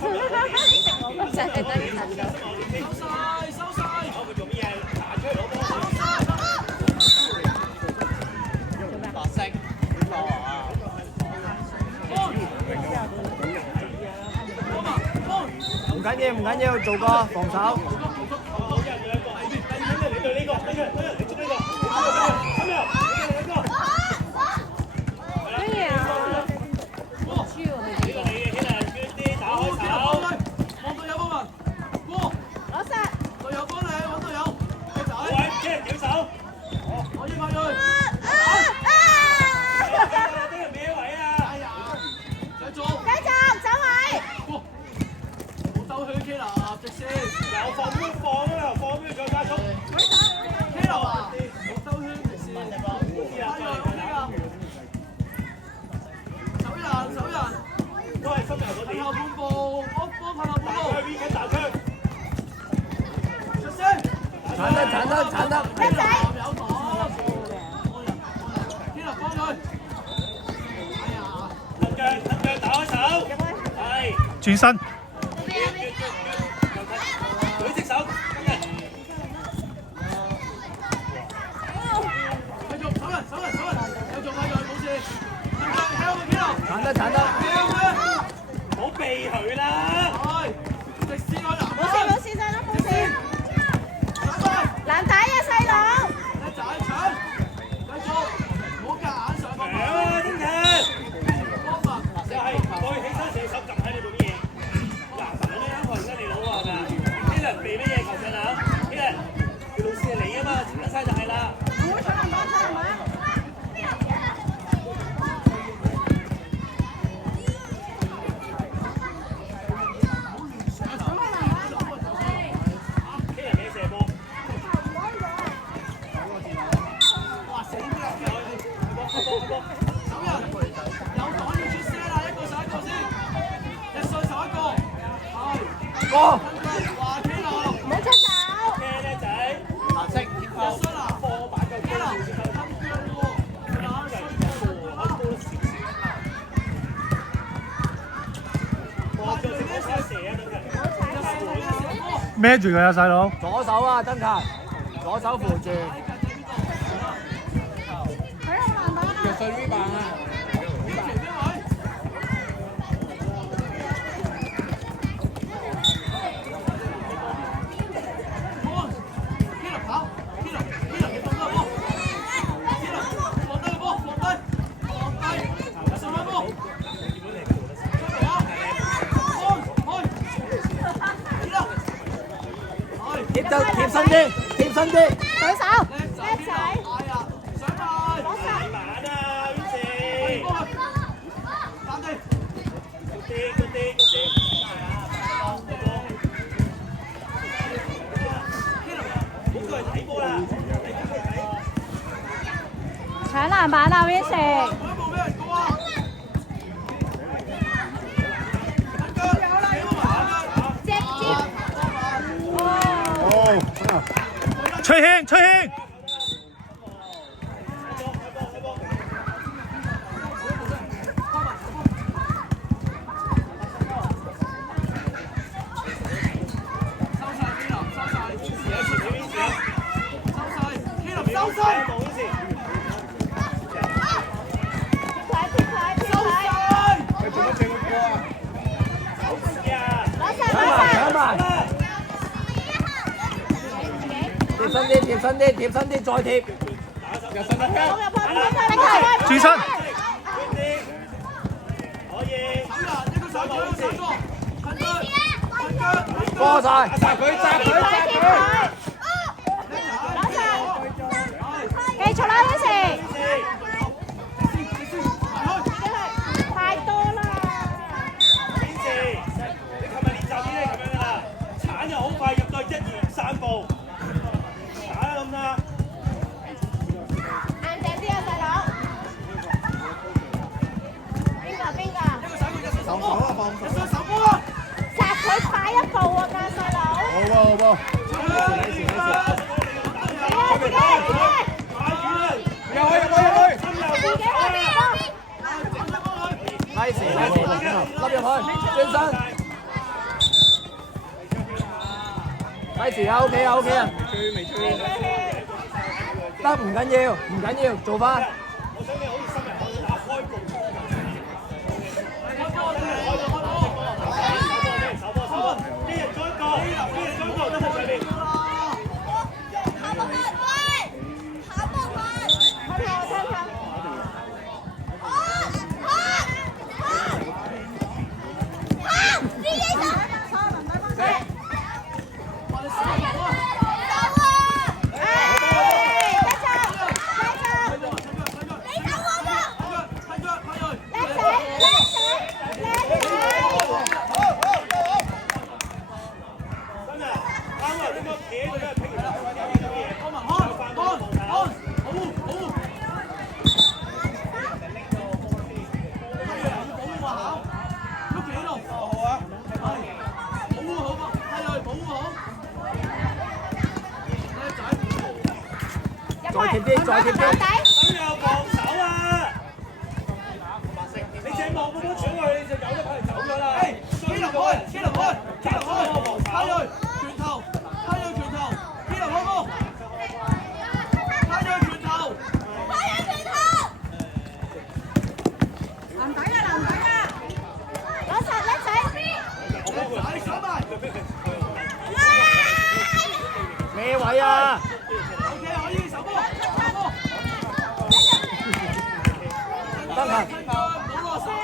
就係得一陣就。白色唔緊要，唔緊要，做個防守。鏟得，叻仔！打開手，係轉身。舉隻手，鏟得，唔好避佢啦。冇事細佬，冇事。難打啊細佬！冇出手。叻仔，藍色天后。孭住佢啊，細佬。左手啊，曾勤，左手扶住。佢好難打啊！腳碎 V 棒啊！貼身啲，貼身啲。舉手，叻仔。搶籃板啊 ，Vincy！吹興，吹興。貼身啲，再貼。轉身。過晒，扎佢。繼續啦 ，Vincy！太多啦。你琴日練習已經係咁樣㗎啦，鏟又好快入到1、2、3步。殺佢快一步啊，家細佬！好。拉時，笠入去，轉身。計時啊 OK 啊 OK 啊，得唔緊要唔緊要，做翻。我想你好似新人打開局。一人做一個，得喺上面。再貼啲，再貼啲。咁又防守啊！你淨望嗰波搶佢，你就由得佢走咗啦。企落去，企落去，企落去，派佢拳頭，派佢拳頭，企落去波，派佢拳頭，派佢拳頭。男仔啊，男仔啊，攞實叻仔。仔上埋。咩位啊？ OK， 可以手波，手波。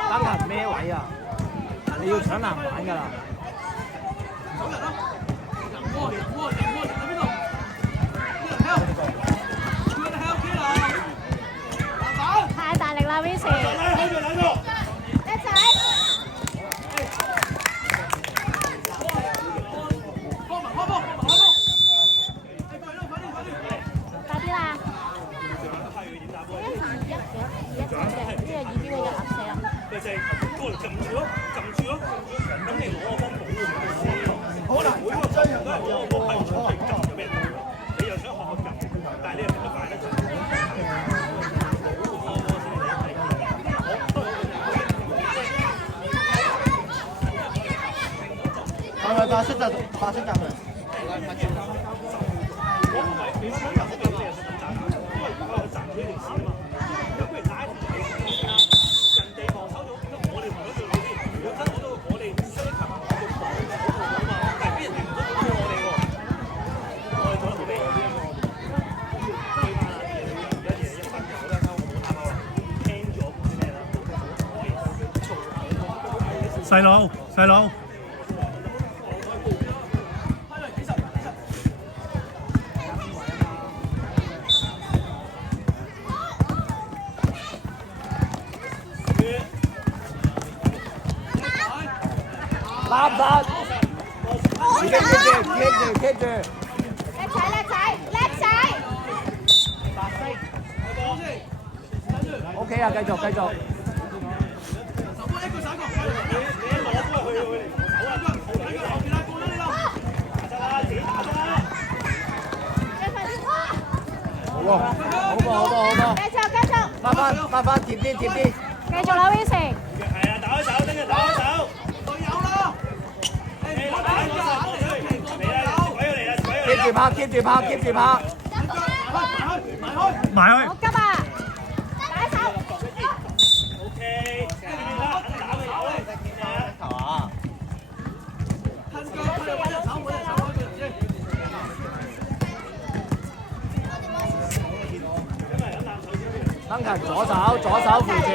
登勤咩位啊？你要搶籃板㗎啦！走人啦！人喎，人喎，人喎，人喺邊度？啲人 help，叫人 help 機啦！籃板。太大力啦 ，Vincy。喺度，喺度。叻仔。幫埋開波，幫埋開波。快啲啦！呢個耳邊嘅垃圾啊！咪就係過嚟撳住咯，撳住咯，咁你攞個波保護佢。可能每個雙人都係攞個波係出嚟撳就俾人撳，你又想學佢撳，但係你又撳得快得滯。打色的，打色的。細佬，細佬。攬實，自己 keep 住 ，keep 住 ，keep 住。叻仔，叻仔，叻仔。OK 啊，繼續繼續。手波一個手一個，你一攞波去嚟防守啊！喺個後邊啦，過咗你啦！打得啦，自己打得啦。好喎，好噃，好噃，好噃。繼續，繼續。翻翻，貼啲，貼啲。繼續啦，Vincy。係啊，打開手，跟住打開手。隊友啦！誒，我哋呢keep 住拍 ，keep 住拍 ，keep 住拍。埋去。好急啊！打手。OK，跟住啦，打佢手咧，係啊。吞腳，揾人手，揾人手，開佢先。登勤左手，左手扶住。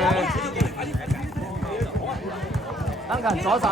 登勤左手。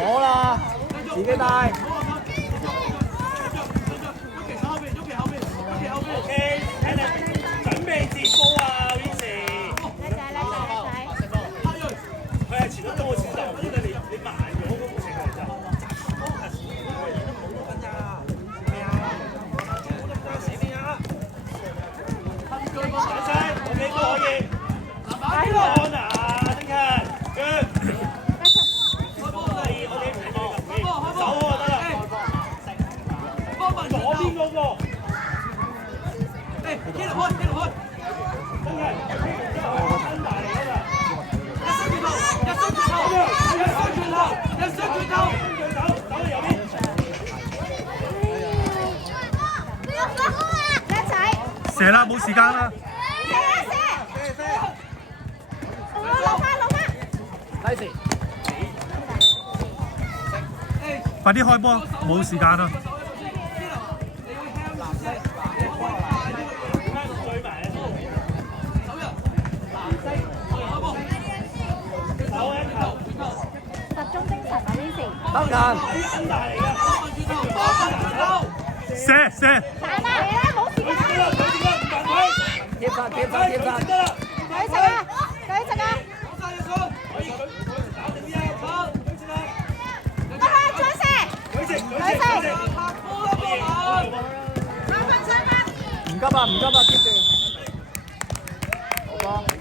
攞啦，自己帶。OK，睇你準備接波啊 ，Vincy。叻仔，叻仔，叻仔。佢係前咗多個前頭，因為你射啦，冇時間啦。攞翻攞翻。睇時。快啲開波，冇時間啦。集中精神啊！呢時。等陣。射。散啦，嚟啦，冇時間。貼實。舉實啊！舉實啊！得啦，再射。舉射。唔急啊，keep 住。好波。